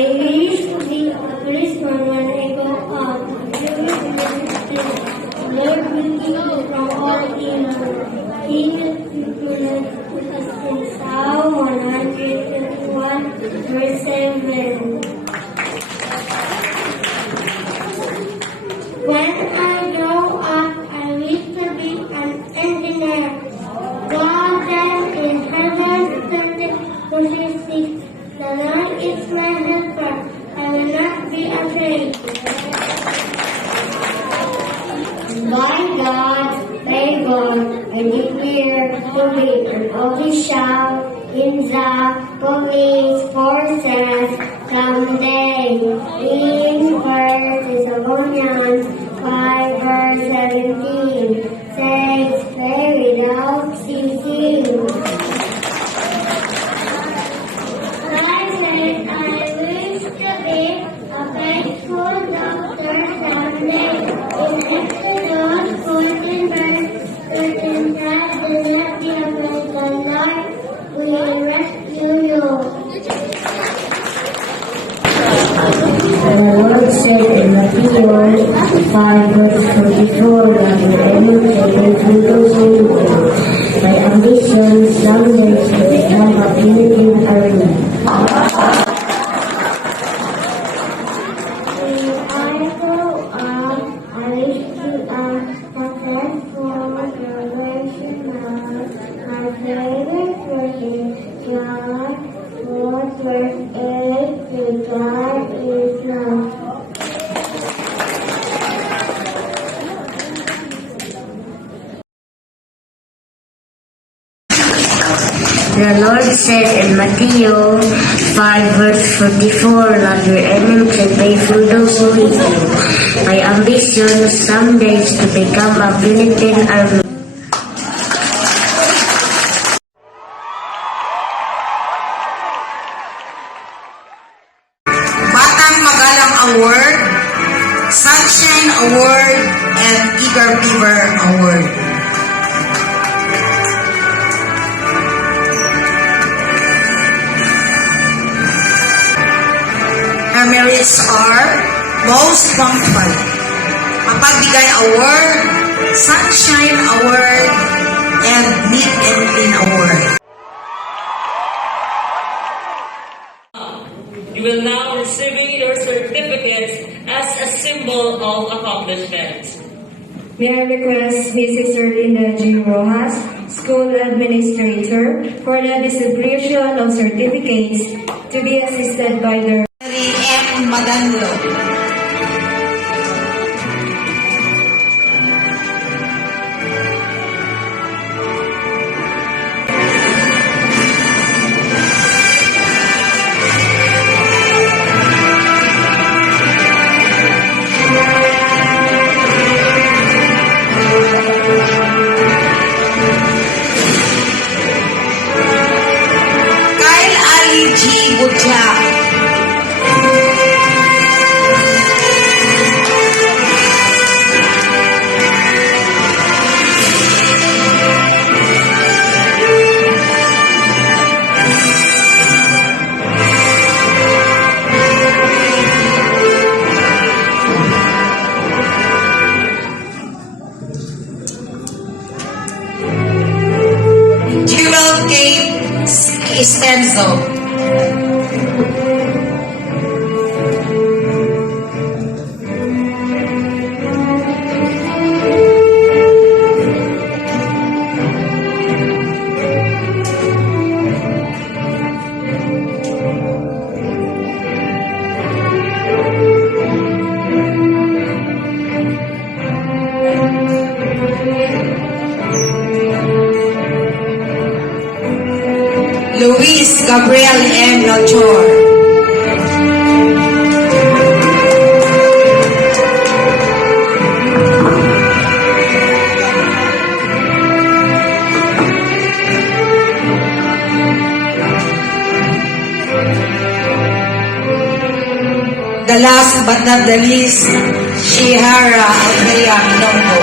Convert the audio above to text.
wish to be a policeman when I grow up. Lord will keep me from all evil. He will keep me with us in Psalm 121, verse 7. When I grow up, I wish to be an engineer. God then in heaven 30:46. The Lord is my helper. I will not be afraid. By God's favor, I declare to be an official in the police forces someday. In 1 Thessalonians 5 verse 17 says, pray without ceasing. I wish to be a faithful doctor someday. In Exodus 14 verse 13 says, do not be afraid, the Lord will rescue you. The Lord said in Matthew 5 verse 44 that the enemy will those who my ambition someday to become a Philippine army. The Lord said in Matthew 5 verse 44, love your enemies and pray for those who hate you. My ambition someday is to become a Philippine army. Batang Magalang Award, Sunshine Award, and Eager Beaver Award. Her merits are Most Punctual, Mapagbigay Award, Sunshine Award, and Neat and Clean Award. You will now receiving your certificates as a symbol of accomplishment. May I request Mrs. Erlinda G. Rojas, School Administrator, for the distribution of certificates to be assisted by the M. Maganlo. Kyle Ali G. Budya. Jewel K. Estenzo. Luis Gabriel M. Melchor. The last but not the least, Shihara Andrea Minongo.